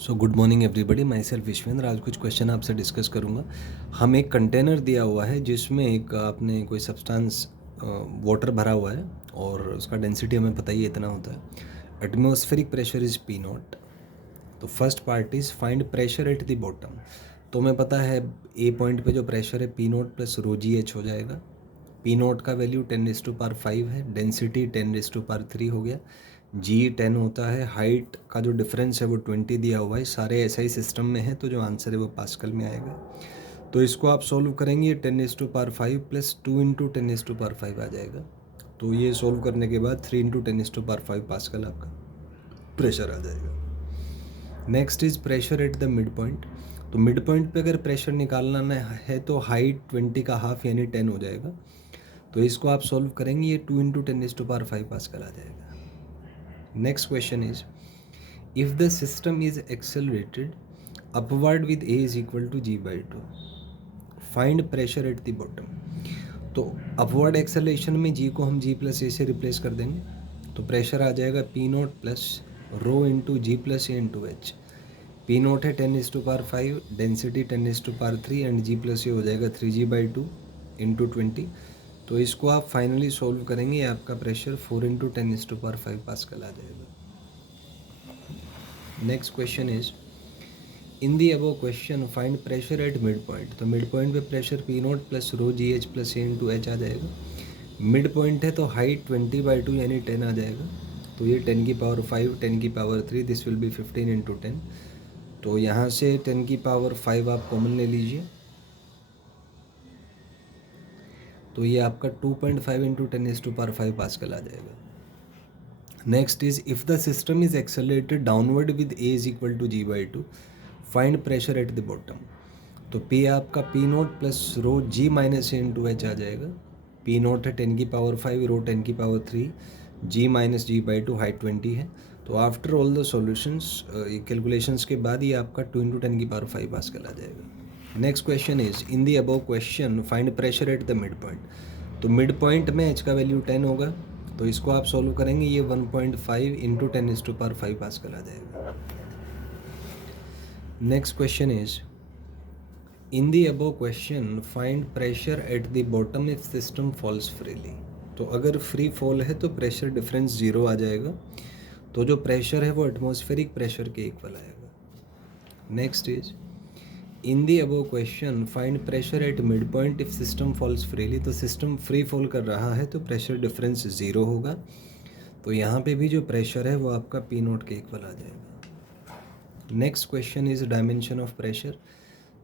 So good morning everybody, my self Vishvendra. आज कुछ question आपसे डिस्कस करूंगा। हम एक कंटेनर दिया हुआ है जिसमें एक आपने कोई सब्सटेंस वाटर भरा हुआ है और उसका डेंसिटी हमें पता ही इतना होता है। Atmospheric pressure is P naught. तो first part is find pressure at the bottom. तो हमें पता है ए पॉइंट पे जो प्रेशर है P not plus rho g H हो जाएगा। पी नॉट का वैल्यू 10⁻5 है, डेंसिटी 10⁻3 हो गया, जी 10 होता है, हाइट का जो डिफरेंस है वो 20 दिया हुआ है। सारे ऐसा ही सिस्टम में है तो जो आंसर है वो पास्कल में आएगा। तो इसको आप सॉल्व करेंगे 10⁻5 प्लस 2 इंटू 10⁻5 आ जाएगा। तो ये सॉल्व करने के बाद 3 इंटू 10⁻5 पास्कल आपका प्रेशर आ जाएगा। Next is pressure at the mid point. तो मिड पॉइंट पे अगर प्रेशर निकालना है तो हाइट 20 का हाफ यानी 10 हो जाएगा। तो इसको आप सॉल्व करेंगे, ये 2 इंटू 10⁻5 पास्कल आ जाएगा। Next question is if the system is accelerated upward with a is equal to g/2, find pressure at the bottom. तो अपवर्ड एक्सेलरेशन में जी को हम g+a से रिप्लेस कर देंगे। तो प्रेशर आ जाएगा P not plus rho into g plus a into h. P not है 10⁻5, density 10⁻3 and g plus a हो जाएगा 3g/2 इंटू 20। तो इसको आप फाइनली सोल्व करेंगे, आपका प्रेशर 4 इंटू 10⁻5 पास्कल आ जाएगा। Next question is in the above question find pressure at mid point. तो मिड पॉइंट पे pressure P not plus rho g h plus a into h आ जाएगा। मिड पॉइंट है तो हाइट 20/2 यानी 10 आ जाएगा। तो ये 10⁻5 10⁻3 दिस विल बी 15 इंटू 10। तो यहाँ से 10⁻5 आप कॉमन ले लीजिए, तो ये आपका 2.5 इंटू 10⁻5 पास्कल आ जाएगा। Next is if the system is accelerated downward with a is equal to g/2, find pressure at the bottom. तो पी आपका P not plus rho g minus a into h आ जाएगा। P not है 10⁻5, रो 10⁻3, जी minus g/2, height 20 है। तो after all the solutions calculations के बाद ये आपका 2 इंटू 10⁻5 पास्कल आ जाएगा। Next question is in the above question find pressure at the mid point. तो मिड पॉइंट में एच का वैल्यू 10 होगा। तो इसको आप सॉल्व करेंगे, ये 1.5 इंटू 10⁻5 पास्कल आ जाएगा। Next question is in the above question find pressure at the bottom if system falls freely. तो अगर फ्री फॉल है तो प्रेशर डिफरेंस 0 आ जाएगा। तो जो प्रेशर है वो एटमॉस्फेरिक प्रेशर के इक्वल आएगा। Next is in the above question find pressure at mid point if system falls freely. तो सिस्टम फ्री फॉल कर रहा है तो प्रेशर डिफरेंस 0 होगा। तो यहाँ पे भी जो प्रेशर है वो आपका पी नॉट के इक्वल आ जाएगा। Next question is dimension of pressure.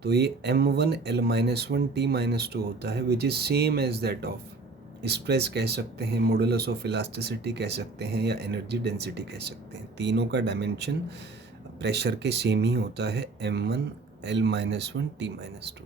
तो ये m1 L-1 T-2 होता है which is same as that of stress कह सकते हैं, मॉडुलस ऑफ इलास्टिसिटी कह सकते हैं, या एनर्जी डेंसिटी कह सकते हैं। तीनों का डायमेंशन प्रेशर के सेम ही होता है, m1 L-1 T-2।